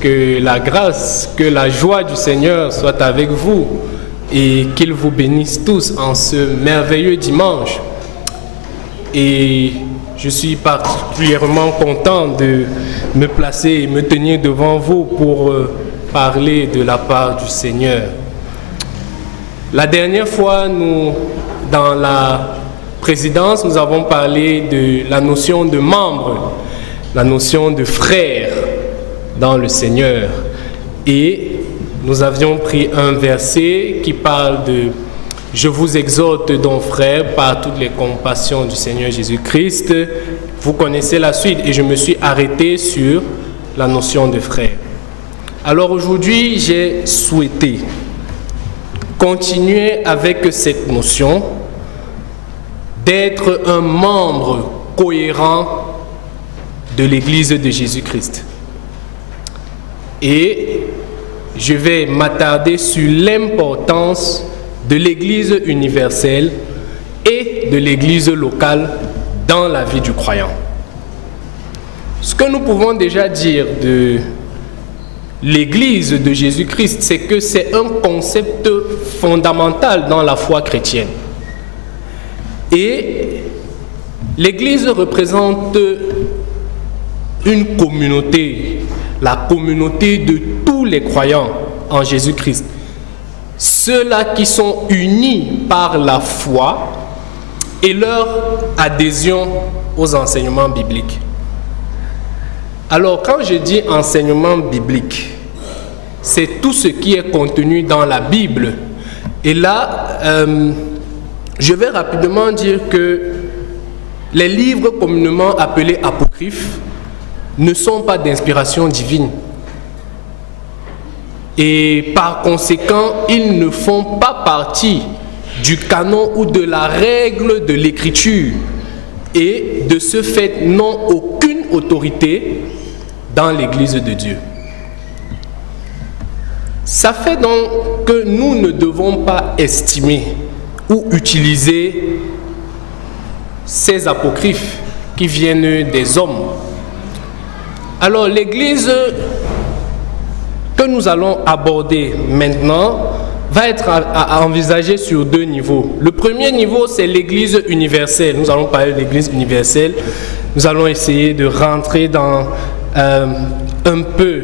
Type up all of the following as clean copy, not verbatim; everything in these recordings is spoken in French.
que la grâce, que la joie du Seigneur soit avec vous et qu'il vous bénisse tous en ce merveilleux dimanche. Et je suis particulièrement content de me placer et me tenir devant vous pour parler de la part du Seigneur. La dernière fois, dans la présidence, nous avons parlé de la notion de membre, la notion de frère dans le Seigneur. Et nous avions pris un verset qui parle de « Je vous exhorte donc, frères, par toutes les compassions du Seigneur Jésus-Christ ». Vous connaissez la suite et je me suis arrêté sur la notion de frère. Alors aujourd'hui, j'ai souhaité continuer avec cette notion d'être un membre cohérent de l'Église de Jésus-Christ. Et je vais m'attarder sur l'importance de l'Église universelle et de l'Église locale dans la vie du croyant. Ce que nous pouvons déjà dire de l'Église de Jésus-Christ, c'est que c'est un concept fondamental dans la foi chrétienne. Et l'Église représente une communauté, la communauté de tous les croyants en Jésus-Christ. Ceux-là qui sont unis par la foi et leur adhésion aux enseignements bibliques. Alors, quand je dis enseignement biblique, c'est tout ce qui est contenu dans la Bible. Et là, je vais rapidement dire que les livres communément appelés apocryphes ne sont pas d'inspiration divine. Et par conséquent, ils ne font pas partie du canon ou de la règle de l'écriture. Et de ce fait, n'ont aucune autorité dans l'Église de Dieu. Ça fait donc que nous ne devons pas estimer ou utiliser ces apocryphes qui viennent des hommes. Alors l'Église que nous allons aborder maintenant va être à envisager sur deux niveaux. Le premier niveau, c'est l'Église universelle. Nous allons parler de l'Église universelle. Nous allons essayer de rentrer dans un peu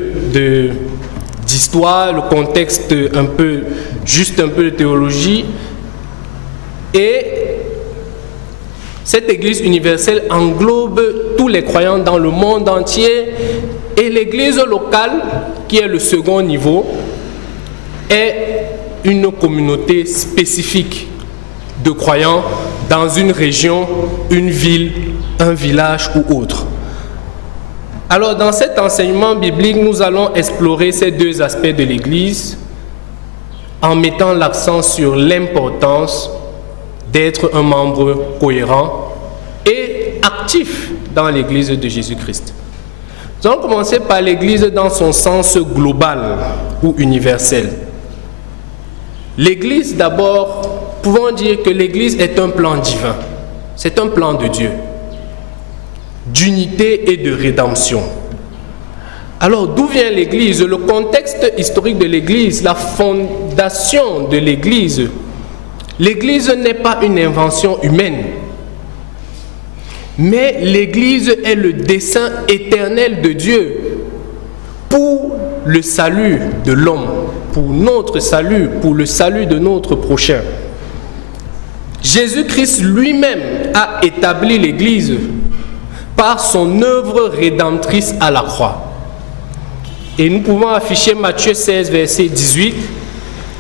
d'histoire, le contexte, juste un peu de théologie. Et cette Église universelle englobe tous les croyants dans le monde entier. Et l'Église locale, qui est le second niveau, est une communauté spécifique de croyants dans une région, une ville, un village ou autre. Alors, dans cet enseignement biblique, nous allons explorer ces deux aspects de l'Église en mettant l'accent sur l'importance d'être un membre cohérent et actif dans l'Église de Jésus-Christ. Nous allons commencer par l'Église dans son sens global ou universel. L'Église, d'abord, pouvons dire que l'Église est un plan divin. C'est un plan de Dieu, d'unité et de rédemption. Alors, d'où vient l'Église? Le contexte historique de l'Église, la fondation de l'Église. L'Église n'est pas une invention humaine, mais l'Église est le dessein éternel de Dieu pour le salut de l'homme, pour notre salut, pour le salut de notre prochain. Jésus-Christ lui-même a établi l'Église par son œuvre rédemptrice à la croix. Et nous pouvons afficher Matthieu 16, verset 18,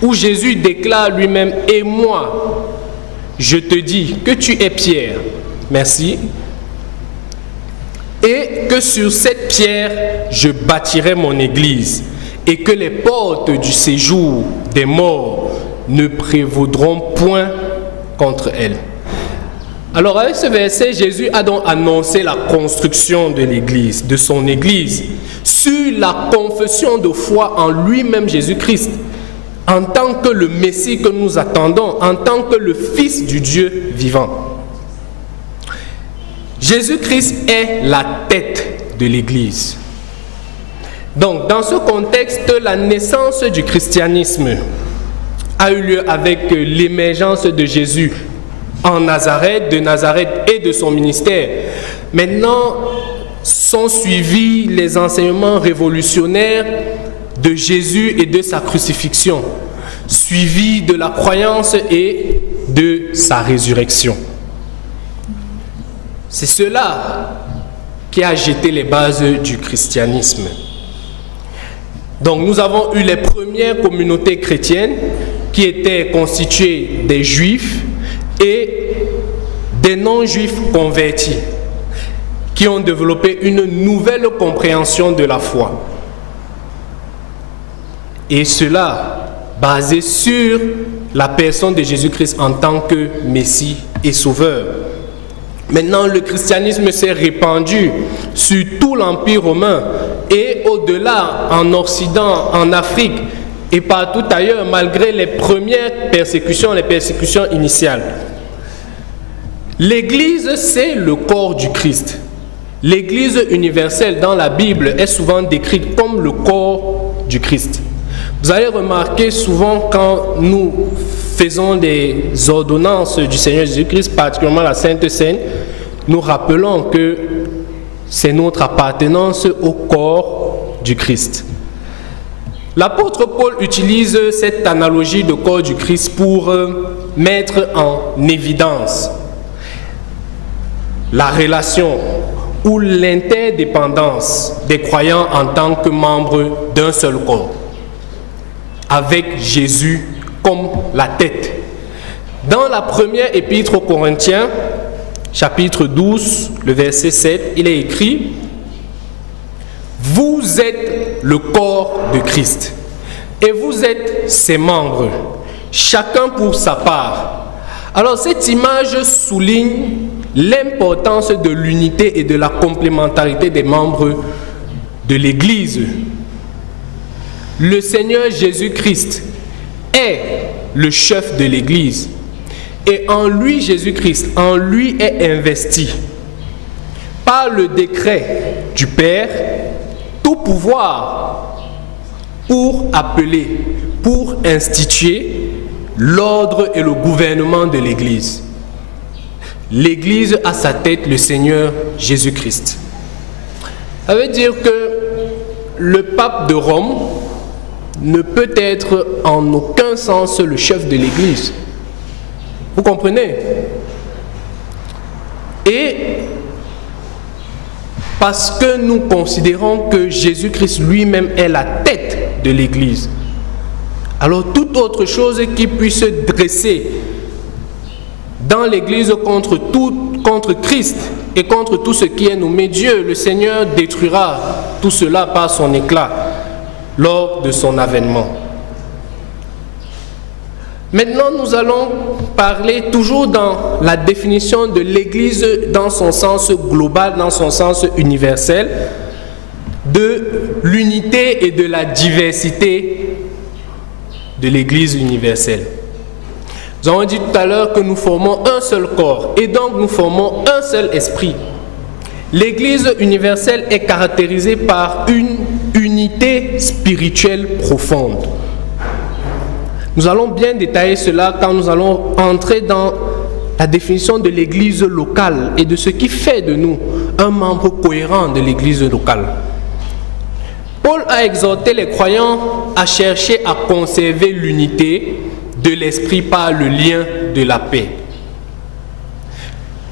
où Jésus déclare lui-même « Et moi, je te dis que tu es Pierre, merci, et que sur cette pierre, je bâtirai mon église, et que les portes du séjour des morts ne prévaudront point contre elle. » Alors avec ce verset, Jésus a donc annoncé la construction de l'église, de son église, sur la confession de foi en lui-même Jésus-Christ, en tant que le Messie que nous attendons, en tant que le Fils du Dieu vivant. Jésus-Christ est la tête de l'Église. Donc, dans ce contexte, la naissance du christianisme a eu lieu avec l'émergence de Jésus en Nazareth, de Nazareth et de son ministère. Maintenant, sont suivis les enseignements révolutionnaires de Jésus et de sa crucifixion, suivis de la croyance et de sa résurrection. C'est cela qui a jeté les bases du christianisme. Donc nous avons eu les premières communautés chrétiennes qui étaient constituées des juifs et des non-juifs convertis, qui ont développé une nouvelle compréhension de la foi. Et cela basé sur la personne de Jésus-Christ en tant que Messie et Sauveur. Maintenant, le christianisme s'est répandu sur tout l'Empire romain et au-delà, en Occident, en Afrique et partout ailleurs, malgré les premières persécutions, les persécutions initiales. L'Église, c'est le corps du Christ. L'Église universelle dans la Bible est souvent décrite comme le corps du Christ. Vous allez remarquer souvent quand nous faisons des ordonnances du Seigneur Jésus-Christ, particulièrement la Sainte Seine, nous rappelons que c'est notre appartenance au corps du Christ. L'apôtre Paul utilise cette analogie de corps du Christ pour mettre en évidence la relation ou l'interdépendance des croyants en tant que membres d'un seul corps, avec Jésus comme la tête. Dans la première épître aux Corinthiens, chapitre 12, le verset 7, il est écrit « Vous êtes le corps de Christ, et vous êtes ses membres, chacun pour sa part. » Alors cette image souligne l'importance de l'unité et de la complémentarité des membres de l'Église. Le Seigneur Jésus-Christ est le chef de l'Église. Et en lui, Jésus-Christ, en lui est investi, par le décret du Père, tout pouvoir pour appeler, pour instituer l'ordre et le gouvernement de l'Église. L'Église a sa tête, le Seigneur Jésus-Christ. Ça veut dire que le pape de Rome ne peut être en aucun sens le chef de l'Église. Vous comprenez? Et parce que nous considérons que Jésus-Christ lui-même est la tête de l'Église, alors toute autre chose qui puisse se dresser dans l'Église contre Christ et contre tout ce qui est nommé Dieu, le Seigneur détruira tout cela par son éclat lors de son avènement. Maintenant, nous allons parler toujours dans la définition de l'Église dans son sens global, dans son sens universel, de l'unité et de la diversité de l'Église universelle. Nous avons dit tout à l'heure que nous formons un seul corps et donc nous formons un seul esprit. L'Église universelle est caractérisée par une unité spirituelle profonde. Nous allons bien détailler cela quand nous allons entrer dans la définition de l'Église locale et de ce qui fait de nous un membre cohérent de l'Église locale. Paul a exhorté les croyants à chercher à conserver l'unité de l'Esprit par le lien de la paix.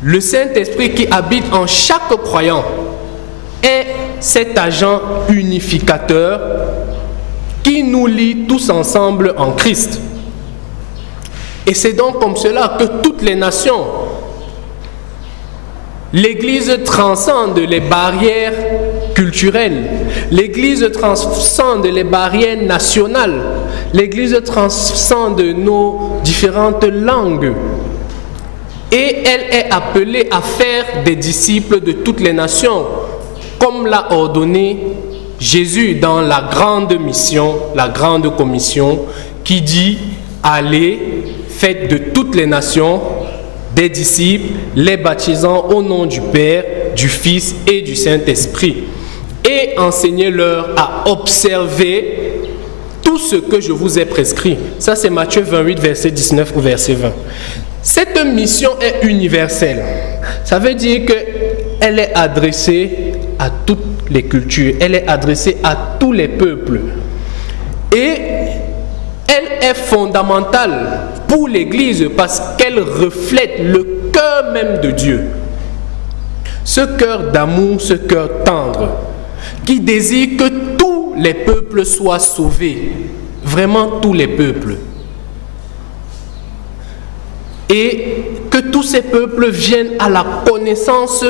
Le Saint-Esprit qui habite en chaque croyant est cet agent unificateur qui nous lie tous ensemble en Christ. Et c'est donc comme cela que toutes les nations, l'Église transcende les barrières culturelles, l'Église transcende les barrières nationales, l'Église transcende nos différentes langues. Et elle est appelée à faire des disciples de toutes les nations, comme l'a ordonné Jésus dans la grande mission, la grande commission, qui dit « Allez, faites de toutes les nations des disciples, les baptisant au nom du Père, du Fils et du Saint-Esprit. » Et et enseignez-leur à observer tout ce que je vous ai prescrit. Ça, c'est Matthieu 28, verset 19 ou verset 20. Cette mission est universelle. Ça veut dire qu'elle est adressée à toutes les cultures. Elle est adressée à tous les peuples. Et elle est fondamentale pour l'Église parce qu'elle reflète le cœur même de Dieu. Ce cœur d'amour, ce cœur tendre, qui désire que tous les peuples soient sauvés. Vraiment tous les peuples. Et que tous ces peuples viennent à la connaissance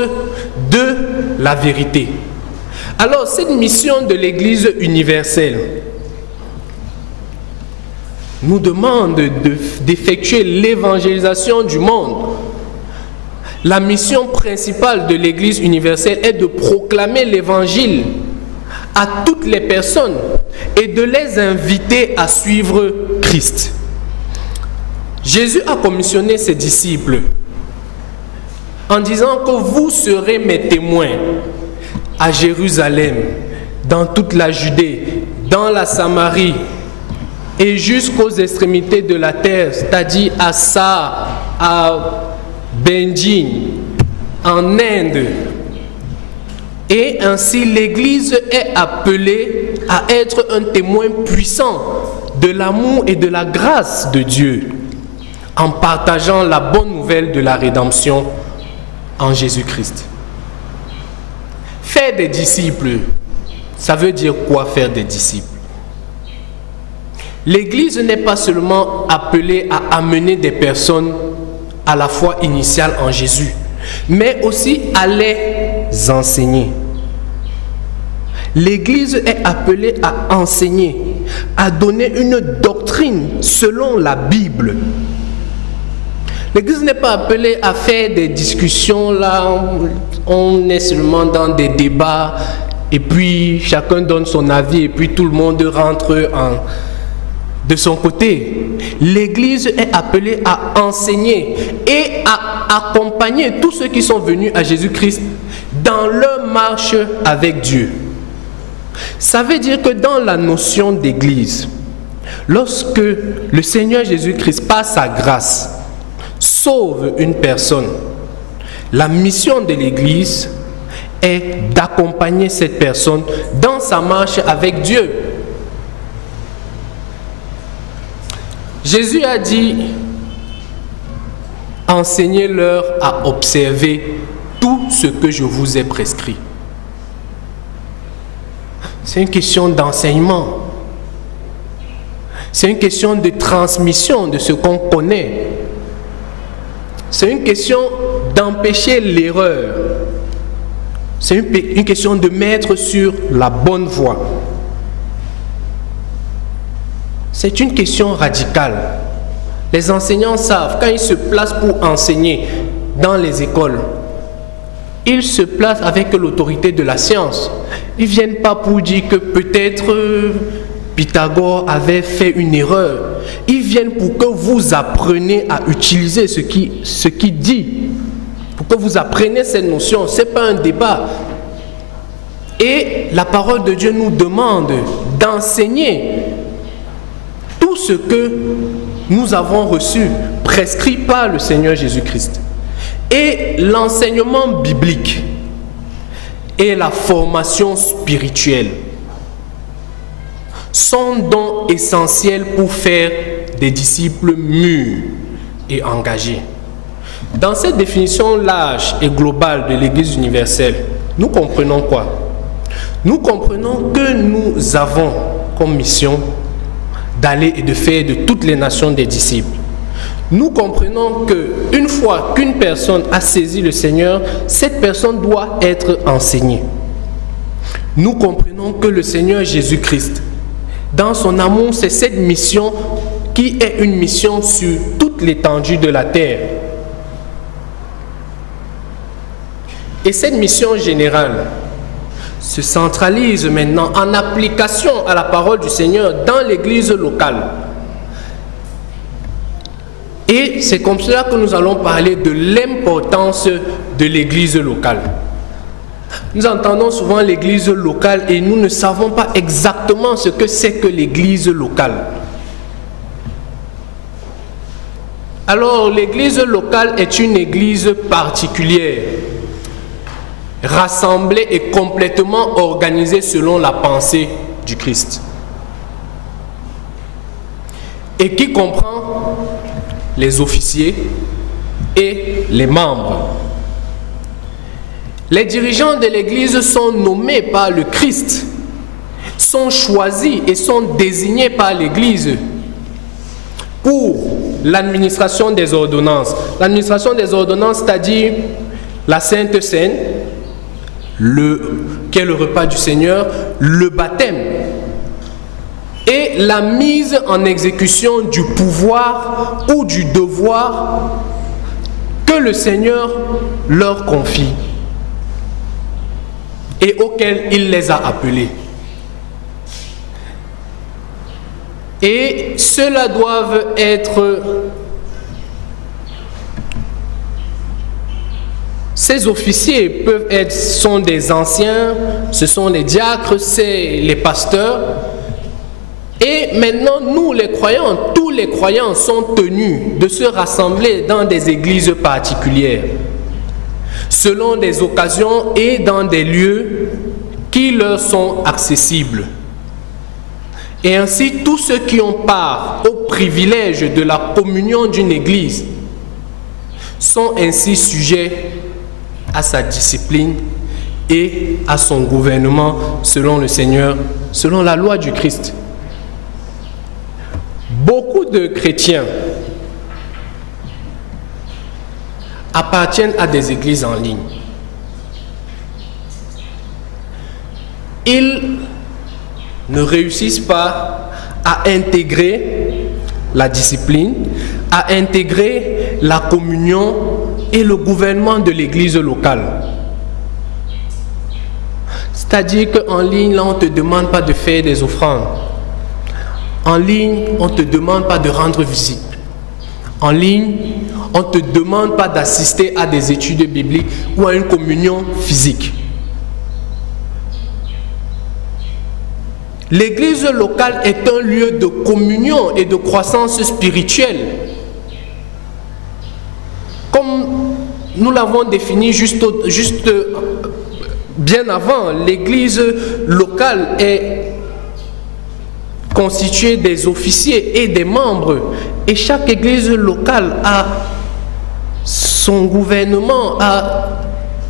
de la vérité. Alors, cette mission de l'Église universelle nous demande d'effectuer l'évangélisation du monde. La mission principale de l'Église universelle est de proclamer l'Évangile à toutes les personnes et de les inviter à suivre Christ. Jésus a commissionné ses disciples en disant que vous serez mes témoins à Jérusalem, dans toute la Judée, dans la Samarie et jusqu'aux extrémités de la terre, c'est-à-dire à Sarre, à Benjin, en Inde. Et ainsi l'Église est appelée à être un témoin puissant de l'amour et de la grâce de Dieu en partageant la bonne nouvelle de la rédemption en Jésus-Christ. Faire des disciples, ça veut dire quoi faire des disciples? L'Église n'est pas seulement appelée à amener des personnes à la foi initiale en Jésus, mais aussi à les enseigner. L'Église est appelée à enseigner, à donner une doctrine selon la Bible. L'Église n'est pas appelée à faire des discussions, là, on est seulement dans des débats, et puis chacun donne son avis, et puis tout le monde rentre de son côté. L'Église est appelée à enseigner et à accompagner tous ceux qui sont venus à Jésus-Christ dans leur marche avec Dieu. Ça veut dire que dans la notion d'Église, lorsque le Seigneur Jésus-Christ, par sa grâce, sauve une personne, la mission de l'Église est d'accompagner cette personne dans sa marche avec Dieu. Jésus a dit, enseignez-leur à observer tout ce que je vous ai prescrit. C'est une question d'enseignement. C'est une question de transmission de ce qu'on connaît. C'est une question d'empêcher l'erreur. C'est une question de mettre sur la bonne voie. C'est une question radicale. Les enseignants savent, quand ils se placent pour enseigner dans les écoles, ils se placent avec l'autorité de la science. Ils ne viennent pas pour dire que peut-être Pythagore avait fait une erreur. Ils viennent pour que vous appreniez à utiliser ce qu'il dit. Pour que vous appreniez cette notion. Ce n'est pas un débat. Et la parole de Dieu nous demande d'enseigner tout ce que nous avons reçu, prescrit par le Seigneur Jésus-Christ. Et l'enseignement biblique et la formation spirituelle sont donc essentiels pour faire des disciples mûrs et engagés. Dans cette définition large et globale de l'Église universelle, nous comprenons quoi? Nous comprenons que nous avons comme mission d'aller et de faire de toutes les nations des disciples. Nous comprenons qu'une fois qu'une personne a saisi le Seigneur, cette personne doit être enseignée. Nous comprenons que le Seigneur Jésus-Christ, dans son amour, c'est cette mission qui est une mission sur toute l'étendue de la terre. Et cette mission générale se centralise maintenant en application à la parole du Seigneur dans l'église locale. Et c'est comme cela que nous allons parler de l'importance de l'église locale. Nous entendons souvent l'église locale et nous ne savons pas exactement ce que c'est que l'église locale. Alors, l'église locale est une église particulière, rassemblée et complètement organisée selon la pensée du Christ. Et qui comprend les officiers et les membres. Les dirigeants de l'église sont nommés par le Christ, sont choisis et sont désignés par l'église pour l'administration des ordonnances. L'administration des ordonnances, c'est-à-dire la Sainte Seine, qui est le repas du Seigneur, le baptême et la mise en exécution du pouvoir ou du devoir que le Seigneur leur confie et auquel il les a appelés. Et ceux-là doivent être, ces officiers sont des anciens, ce sont les diacres, c'est les pasteurs. Et maintenant, nous les croyants, tous les croyants sont tenus de se rassembler dans des églises particulières, selon des occasions et dans des lieux qui leur sont accessibles. Et ainsi, tous ceux qui ont part au privilège de la communion d'une église sont ainsi sujets à sa discipline et à son gouvernement selon le Seigneur, selon la loi du Christ. Beaucoup de chrétiens appartiennent à des églises en ligne. Ils ne réussissent pas à intégrer la discipline, à intégrer la communion et le gouvernement de l'église locale. C'est-à-dire qu'en ligne, là, on ne te demande pas de faire des offrandes. En ligne, on ne te demande pas de rendre visite. En ligne, on ne te demande pas d'assister à des études bibliques ou à une communion physique. L'église locale est un lieu de communion et de croissance spirituelle. Comme nous l'avons défini juste bien avant, l'église locale est constituée des officiers et des membres. Et chaque église locale a son gouvernement, a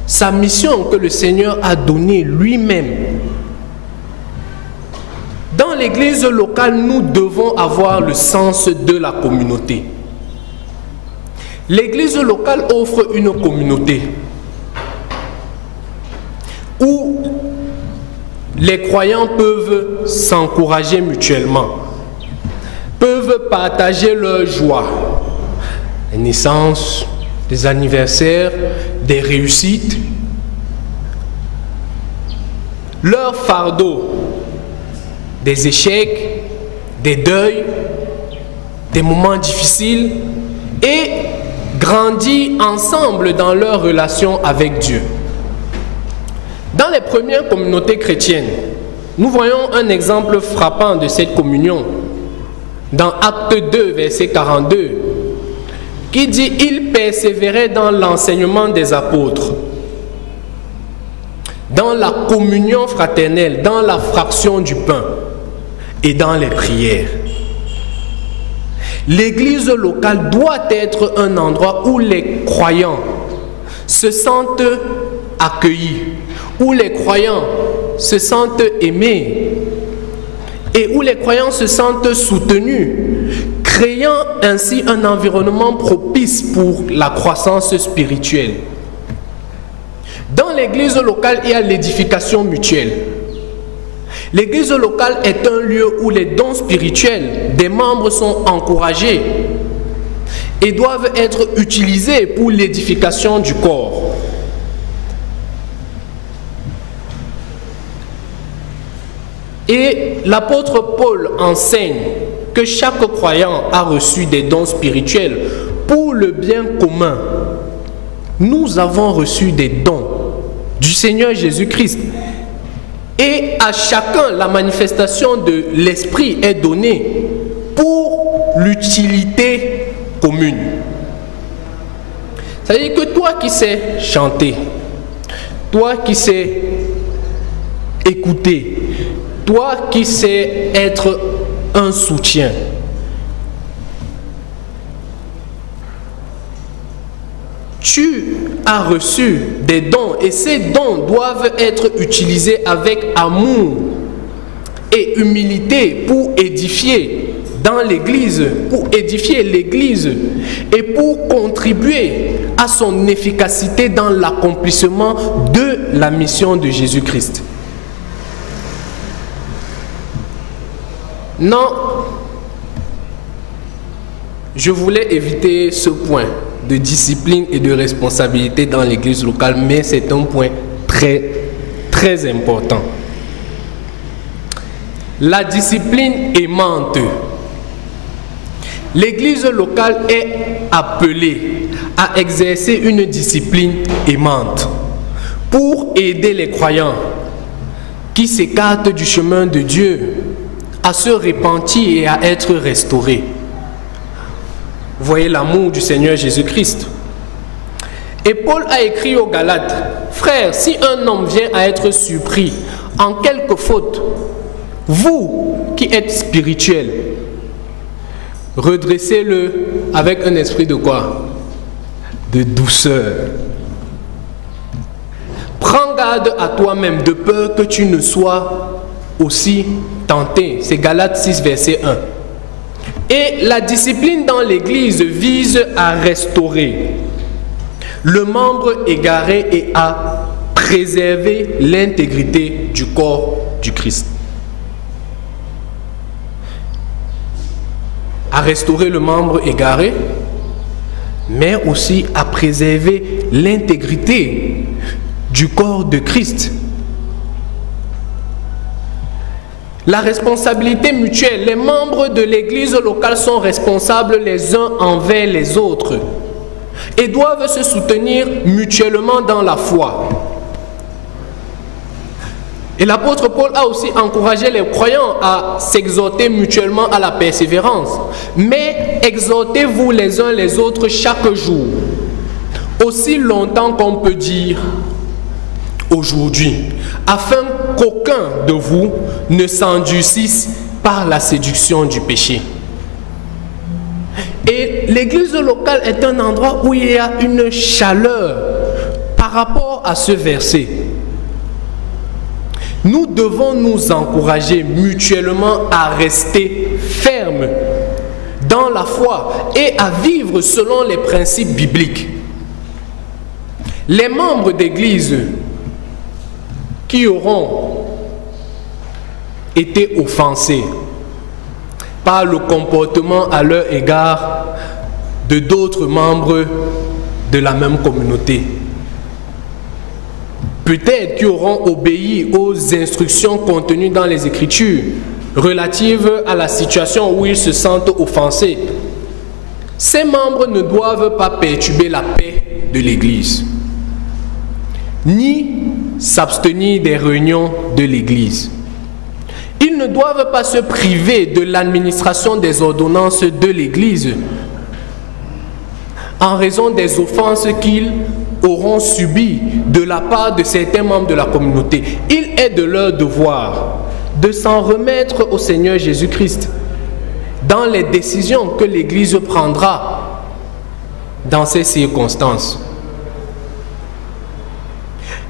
sa mission que le Seigneur a donnée lui-même. Dans l'église locale, nous devons avoir le sens de la communauté. L'église locale offre une communauté où les croyants peuvent s'encourager mutuellement, peuvent partager leur joie, les naissances, des anniversaires, des réussites, leur fardeau, des échecs, des deuils, des moments difficiles et grandir ensemble dans leur relation avec Dieu. Dans les premières communautés chrétiennes, nous voyons un exemple frappant de cette communion dans Acte 2, verset 42, qui dit « Ils persévéraient dans l'enseignement des apôtres, dans la communion fraternelle, dans la fraction du pain et dans les prières. » L'église locale doit être un endroit où les croyants se sentent accueillis, où les croyants se sentent aimés et où les croyants se sentent soutenus, créant ainsi un environnement propice pour la croissance spirituelle. Dans l'église locale, il y a l'édification mutuelle. L'église locale est un lieu où les dons spirituels des membres sont encouragés et doivent être utilisés pour l'édification du corps. Et l'apôtre Paul enseigne que chaque croyant a reçu des dons spirituels pour le bien commun. Nous avons reçu des dons du Seigneur Jésus-Christ. Et à chacun, la manifestation de l'Esprit est donnée pour l'utilité commune. C'est-à-dire que toi qui sais chanter, toi qui sais écouter, toi qui sais être un soutien, tu as reçu des dons et ces dons doivent être utilisés avec amour et humilité pour édifier dans l'Église, pour édifier l'Église et pour contribuer à son efficacité dans l'accomplissement de la mission de Jésus-Christ. Non, je voulais éviter ce point de discipline et de responsabilité dans l'église locale, mais c'est un point très important. La discipline aimante. L'église locale est appelée à exercer une discipline aimante pour aider les croyants qui s'écartent du chemin de Dieu à se repentir et à être restaurés. Vous voyez l'amour du Seigneur Jésus-Christ. Et Paul a écrit aux Galates, « Frères, si un homme vient à être surpris en quelque faute, vous qui êtes spirituels, redressez-le avec un esprit de quoi? De douceur. Prends garde à toi-même de peur que tu ne sois aussi tenté. » C'est Galates 6, verset 1. Et la discipline dans l'Église vise à restaurer le membre égaré et à préserver l'intégrité du corps du Christ. À restaurer le membre égaré, mais aussi à préserver l'intégrité du corps de Christ. La responsabilité mutuelle. Les membres de l'église locale sont responsables les uns envers les autres et doivent se soutenir mutuellement dans la foi. Et l'apôtre Paul a aussi encouragé les croyants à s'exhorter mutuellement à la persévérance. Mais exhortez-vous les uns les autres chaque jour, aussi longtemps qu'on peut dire aujourd'hui, afin qu'aucun de vous ne s'endurcisse par la séduction du péché. Et l'église locale est un endroit où il y a une chaleur par rapport à ce verset. Nous devons nous encourager mutuellement à rester fermes dans la foi et à vivre selon les principes bibliques. Les membres d'église qui auront été offensés par le comportement à leur égard de d'autres membres de la même communauté, peut-être qui auront obéi aux instructions contenues dans les Écritures relatives à la situation où ils se sentent offensés, ces membres ne doivent pas perturber la paix de l'Église, ni s'abstenir des réunions de l'Église. Ils ne doivent pas se priver de l'administration des ordonnances de l'Église en raison des offenses qu'ils auront subies de la part de certains membres de la communauté. Il est de leur devoir de s'en remettre au Seigneur Jésus-Christ dans les décisions que l'Église prendra dans ces circonstances.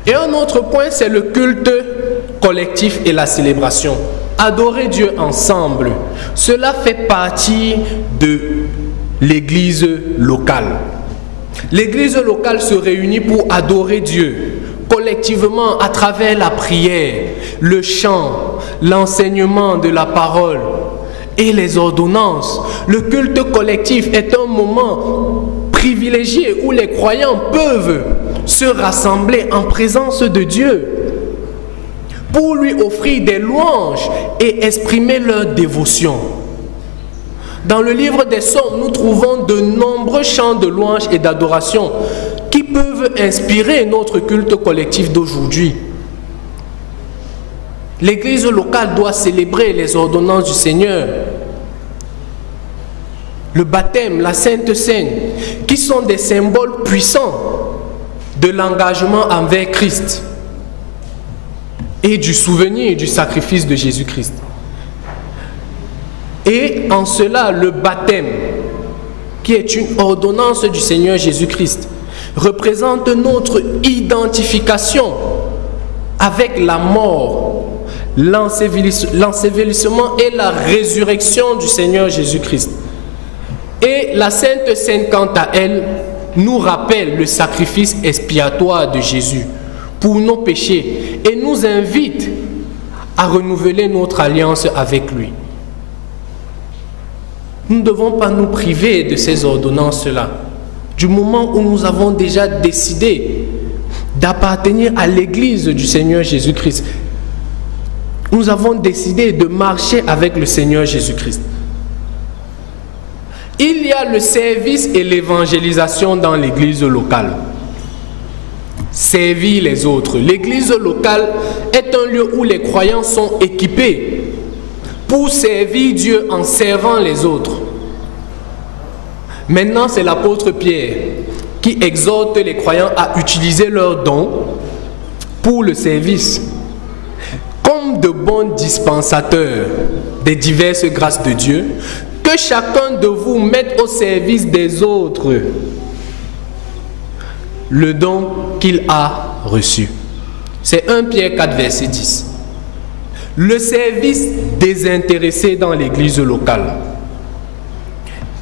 Et un autre point, c'est le culte collectif et la célébration. Adorer Dieu ensemble, cela fait partie de l'église locale. L'église locale se réunit pour adorer Dieu collectivement à travers la prière, le chant, l'enseignement de la parole et les ordonnances. Le culte collectif est un moment privilégié où les croyants peuvent se rassembler en présence de Dieu pour lui offrir des louanges et exprimer leur dévotion. Dans le livre des Psaumes, nous trouvons de nombreux chants de louanges et d'adoration qui peuvent inspirer notre culte collectif d'aujourd'hui. L'église locale doit célébrer les ordonnances du Seigneur, le baptême, la Sainte Seine, qui sont des symboles puissants de l'engagement envers Christ et du souvenir du sacrifice de Jésus-Christ. Et en cela, le baptême, qui est une ordonnance du Seigneur Jésus-Christ, représente notre identification avec la mort, l'ensevelissement et la résurrection du Seigneur Jésus-Christ. Et la Sainte Seine, quant à elle, nous rappelle le sacrifice expiatoire de Jésus pour nos péchés et nous invite à renouveler notre alliance avec lui. Nous ne devons pas nous priver de ces ordonnances-là. Du moment où nous avons déjà décidé d'appartenir à l'Église du Seigneur Jésus-Christ, nous avons décidé de marcher avec le Seigneur Jésus-Christ. Il y a le service et l'évangélisation dans l'église locale. Servir les autres. L'église locale est un lieu où les croyants sont équipés pour servir Dieu en servant les autres. Maintenant, c'est l'apôtre Pierre qui exhorte les croyants à utiliser leurs dons pour le service, comme de bons dispensateurs des diverses grâces de Dieu. Que chacun de vous mette au service des autres le don qu'il a reçu. C'est 1 Pierre 4, verset 10. Le service désintéressé dans l'église locale.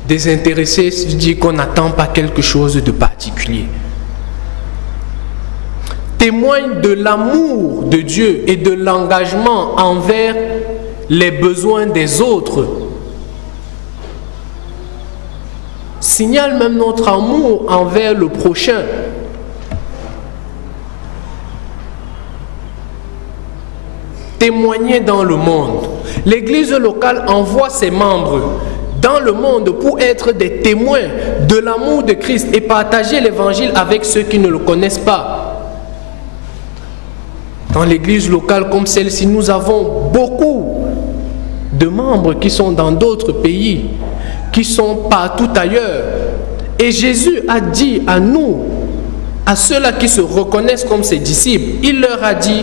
Désintéressé, je dis qu'on n'attend pas quelque chose de particulier. Témoigne de l'amour de Dieu et de l'engagement envers les besoins des autres. Signale même notre amour envers le prochain. Témoigner dans le monde. L'église locale envoie ses membres dans le monde pour être des témoins de l'amour de Christ et partager l'évangile avec ceux qui ne le connaissent pas. Dans l'église locale comme celle-ci, nous avons beaucoup de membres qui sont dans d'autres pays, qui sont partout ailleurs. Et Jésus a dit à nous, à ceux-là qui se reconnaissent comme ses disciples, il leur a dit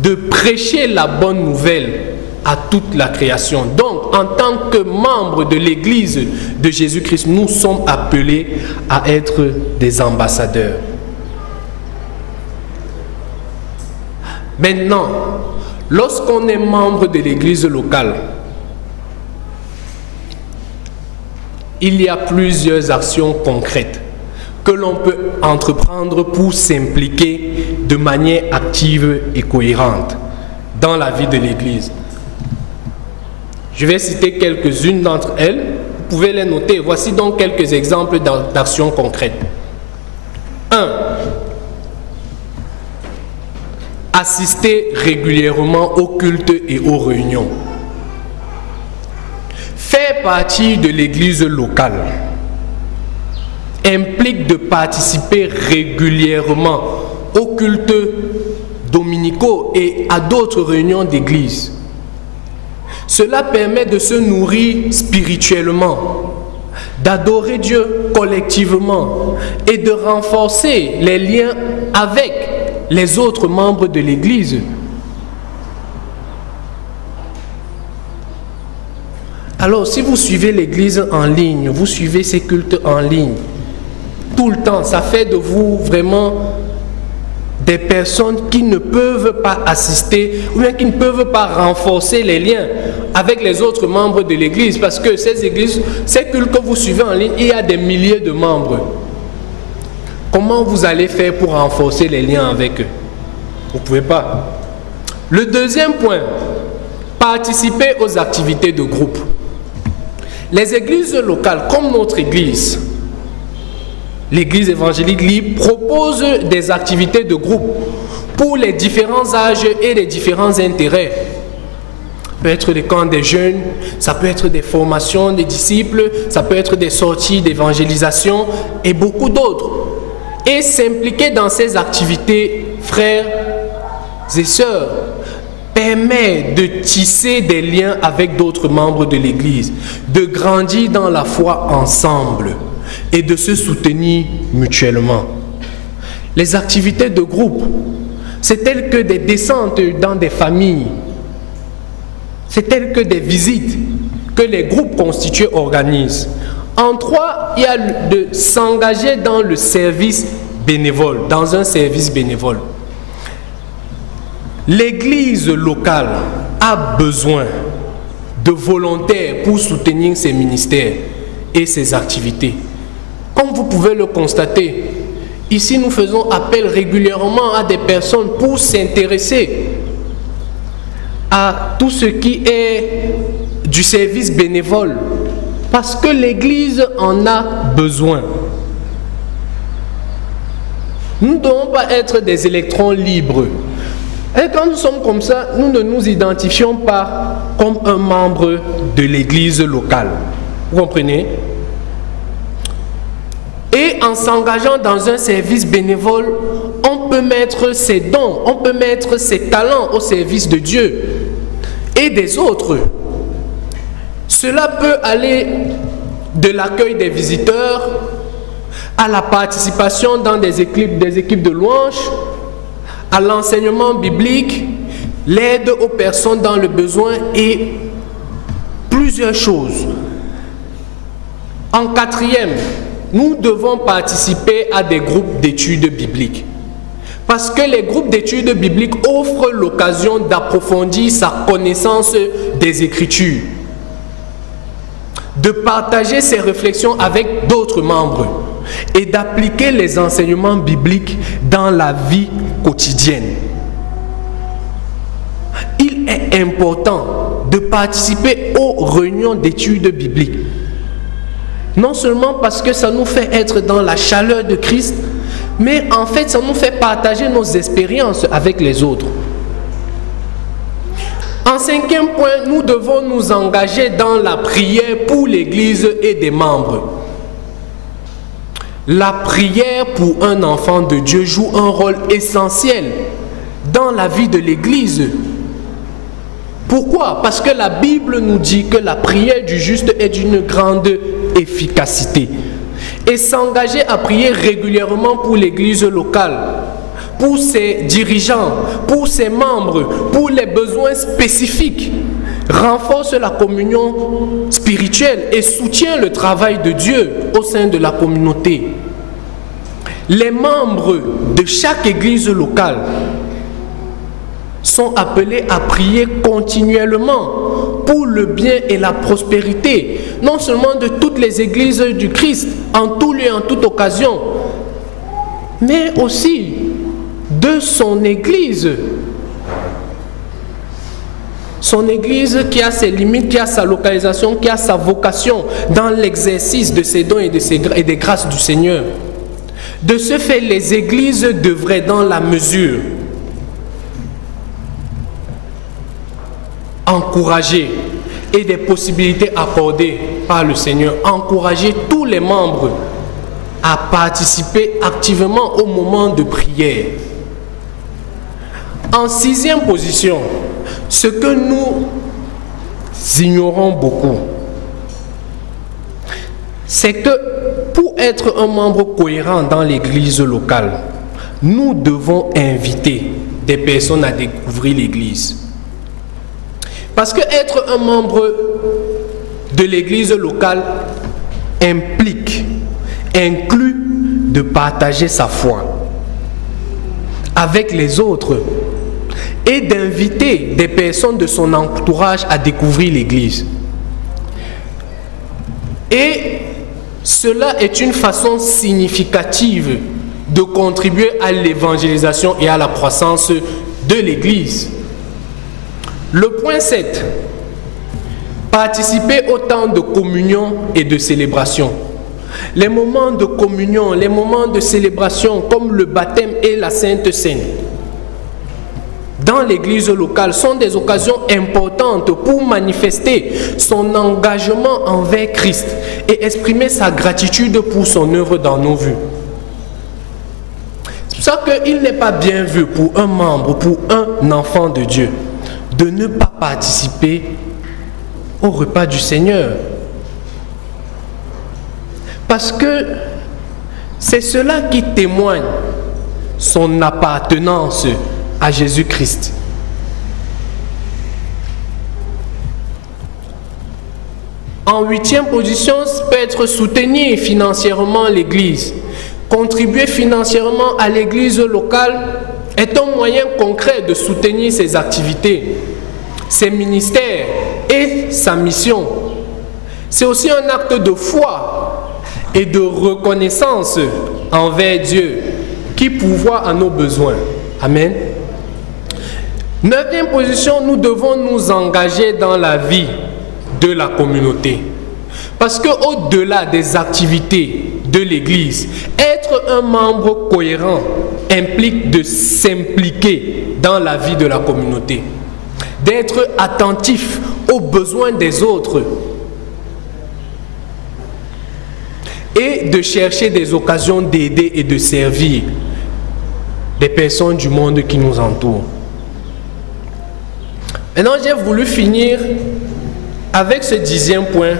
de prêcher la bonne nouvelle à toute la création. Donc, en tant que membres de l'Église de Jésus-Christ, nous sommes appelés à être des ambassadeurs. Maintenant, lorsqu'on est membre de l'Église locale, il y a plusieurs actions concrètes que l'on peut entreprendre pour s'impliquer de manière active et cohérente dans la vie de l'Église. Je vais citer quelques-unes d'entre elles. Vous pouvez les noter. Voici donc quelques exemples d'actions concrètes. 1. Assister régulièrement aux cultes et aux réunions. Faire partie de l'église locale implique de participer régulièrement aux cultes dominicaux et à d'autres réunions d'église. Cela permet de se nourrir spirituellement, d'adorer Dieu collectivement et de renforcer les liens avec les autres membres de l'église. Alors, si vous suivez l'église en ligne, vous suivez ces cultes en ligne, tout le temps, ça fait de vous vraiment des personnes qui ne peuvent pas assister ou bien qui ne peuvent pas renforcer les liens avec les autres membres de l'église, parce que ces églises, ces cultes que vous suivez en ligne, il y a des milliers de membres. Comment vous allez faire pour renforcer les liens avec eux? Vous ne pouvez pas. Le deuxième point, participer aux activités de groupe. Les églises locales, comme notre église, l'église évangélique libre, propose des activités de groupe pour les différents âges et les différents intérêts. peut être des camps des jeunes, ça peut être des formations des disciples, ça peut être des sorties d'évangélisation et beaucoup d'autres. Et s'impliquer dans ces activités, frères et sœurs, permet de tisser des liens avec d'autres membres de l'Église, de grandir dans la foi ensemble et de se soutenir mutuellement. Les activités de groupe, c'est tel que des descentes dans des familles, c'est tel que des visites que les groupes constitués organisent. En trois, il y a de s'engager dans le service bénévole, dans un service bénévole. L'Église locale a besoin de volontaires pour soutenir ses ministères et ses activités. Comme vous pouvez le constater, ici nous faisons appel régulièrement à des personnes pour s'intéresser à tout ce qui est du service bénévole, parce que l'Église en a besoin. Nous ne devons pas être des électrons libres. Et quand nous sommes comme ça, nous ne nous identifions pas comme un membre de l'Église locale. Vous comprenez? Et en s'engageant dans un service bénévole, on peut mettre ses dons, on peut mettre ses talents au service de Dieu et des autres. Cela peut aller de l'accueil des visiteurs à la participation dans des équipes de louange, à l'enseignement biblique, l'aide aux personnes dans le besoin et plusieurs choses. En quatrième, nous devons participer à des groupes d'études bibliques. Parce que les groupes d'études bibliques offrent l'occasion d'approfondir sa connaissance des Écritures, de partager ses réflexions avec d'autres membres et d'appliquer les enseignements bibliques dans la vie quotidienne. Il est important de participer aux réunions d'études bibliques. Non seulement parce que ça nous fait être dans la chaleur de Christ, mais en fait ça nous fait partager nos expériences avec les autres. En cinquième point, nous devons nous engager dans la prière pour l'Église et des membres. La prière pour un enfant de Dieu joue un rôle essentiel dans la vie de l'Église. Pourquoi? Parce que la Bible nous dit que la prière du juste est d'une grande efficacité. Et s'engager à prier régulièrement pour l'Église locale, pour ses dirigeants, pour ses membres, pour les besoins spécifiques, renforce la communion spirituelle et soutient le travail de Dieu au sein de la communauté. Les membres de chaque église locale sont appelés à prier continuellement pour le bien et la prospérité, non seulement de toutes les églises du Christ, en tout lieu, en toute occasion, mais aussi de son église. Son église qui a ses limites, qui a sa localisation, qui a sa vocation dans l'exercice de ses dons et des grâces du Seigneur. De ce fait, les églises devraient, dans la mesure, encourager et des possibilités accordées par le Seigneur, encourager tous les membres à participer activement au moment de prière. En sixième position, ce que nous ignorons beaucoup, c'est que pour être un membre cohérent dans l'église locale, nous devons inviter des personnes à découvrir l'église. Parce que être un membre de l'église locale inclut de partager sa foi avec les autres et d'inviter des personnes de son entourage à découvrir l'église. Et cela est une façon significative de contribuer à l'évangélisation et à la croissance de l'église. Le point 7, participer au temps de communion et de célébration. Les moments de communion, les moments de célébration comme le baptême et la Sainte Seine. dans l'église locale sont des occasions importantes pour manifester son engagement envers Christ et exprimer sa gratitude pour son œuvre dans nos vies. C'est pour ça qu'il n'est pas bien vu pour un membre, pour un enfant de Dieu, de ne pas participer au repas du Seigneur. Parce que c'est cela qui témoigne son appartenance à Jésus-Christ. En 8e position, peut être soutenir financièrement l'Église. Contribuer financièrement à l'Église locale est un moyen concret de soutenir ses activités, ses ministères et sa mission. C'est aussi un acte de foi et de reconnaissance envers Dieu qui pourvoit à nos besoins. Amen. 9e position, nous devons nous engager dans la vie de la communauté. Parce qu'au-delà des activités de l'Église, être un membre cohérent implique de s'impliquer dans la vie de la communauté, d'être attentif aux besoins des autres et de chercher des occasions d'aider et de servir les personnes du monde qui nous entourent. Maintenant, j'ai voulu finir avec ce 10e point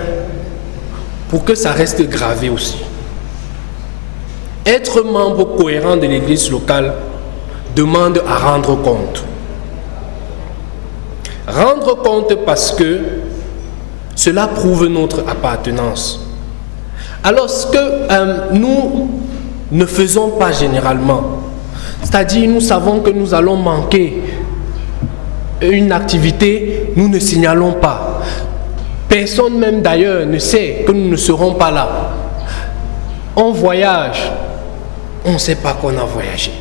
pour que ça reste gravé aussi. Être membre cohérent de l'église locale demande à rendre compte. Rendre compte parce que cela prouve notre appartenance. Alors, ce que nous ne faisons pas généralement, c'est-à-dire nous savons que nous allons manquer une activité, nous ne signalons pas. Personne même d'ailleurs ne sait que nous ne serons pas là. On voyage, on ne sait pas qu'on a voyagé.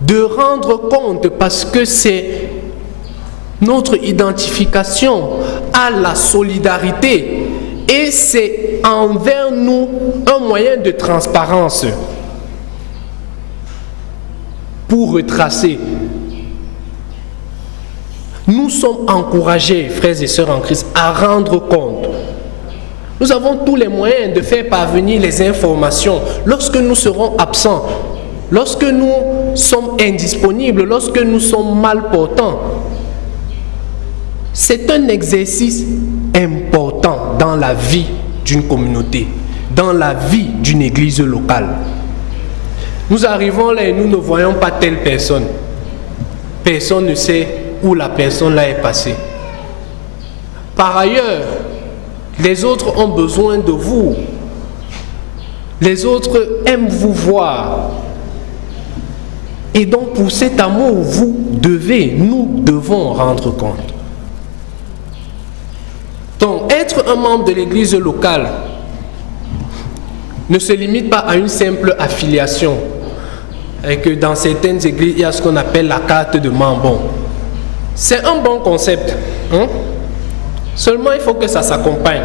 De rendre compte parce que c'est notre identification à la solidarité et c'est envers nous un moyen de transparence pour retracer. Nous sommes encouragés, frères et sœurs en Christ, à rendre compte. Nous avons tous les moyens de faire parvenir les informations lorsque nous serons absents, lorsque nous sommes indisponibles, lorsque nous sommes mal portants. C'est un exercice important dans la vie d'une communauté, dans la vie d'une église locale. Nous arrivons là et nous ne voyons pas telle personne. Personne ne sait où la personne là est passée. Par ailleurs, les autres ont besoin de vous. Les autres aiment vous voir. Et donc pour cet amour, nous devons rendre compte. Donc être un membre de l'église locale ne se limite pas à une simple affiliation. Et que dans certaines églises, il y a ce qu'on appelle la carte de membre. C'est un bon concept. Seulement, il faut que ça s'accompagne.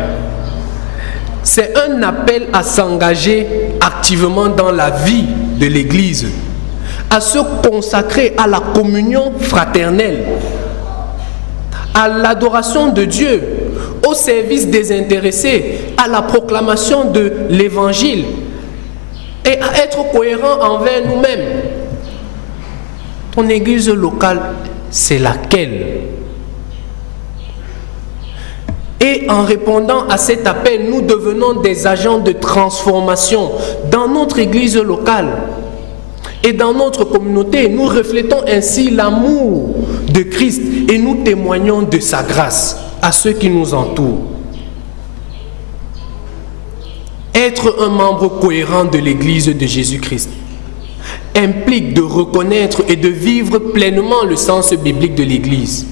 C'est un appel à s'engager activement dans la vie de l'Église, à se consacrer à la communion fraternelle, à l'adoration de Dieu, au service des intéressés, à la proclamation de l'Évangile et à être cohérent envers nous-mêmes. Ton église locale, c'est laquelle? Et en répondant à cet appel, nous devenons des agents de transformation dans notre église locale et dans notre communauté. Nous reflétons ainsi l'amour de Christ et nous témoignons de sa grâce à ceux qui nous entourent. Être un membre cohérent de l'église de Jésus-Christ implique de reconnaître et de vivre pleinement le sens biblique de l'église.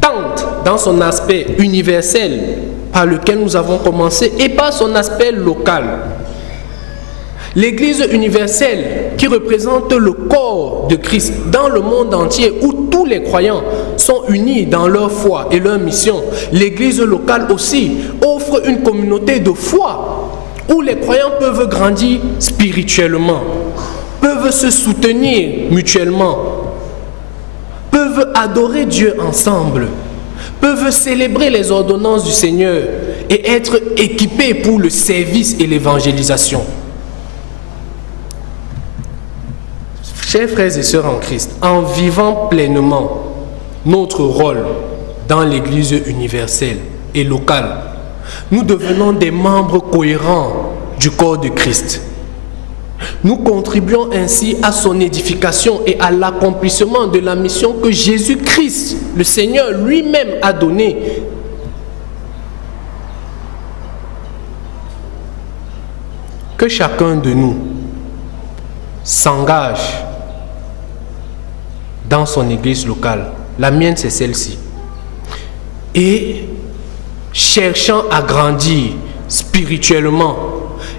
Tant dans son aspect universel par lequel nous avons commencé et par son aspect local. L'église universelle qui représente le corps de Christ dans le monde entier où tous les croyants sont unis dans leur foi et leur mission. L'église locale aussi offre une communauté de foi où les croyants peuvent grandir spirituellement. peuvent se soutenir mutuellement, peuvent adorer Dieu ensemble, peuvent célébrer les ordonnances du Seigneur et être équipés pour le service et l'évangélisation. Chers frères et sœurs en Christ, en vivant pleinement notre rôle dans l'Église universelle et locale, nous devenons des membres cohérents du corps de Christ. Nous contribuons ainsi à son édification et à l'accomplissement de la mission que Jésus-Christ, le Seigneur lui-même, a donnée. Que chacun de nous s'engage dans son église locale. La mienne, c'est celle-ci. Et cherchant à grandir spirituellement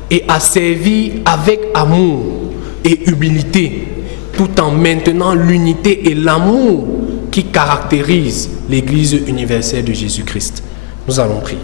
et à servir avec amour et humilité, tout en maintenant l'unité et l'amour qui caractérise l'Église universelle de Jésus-Christ. Nous allons prier.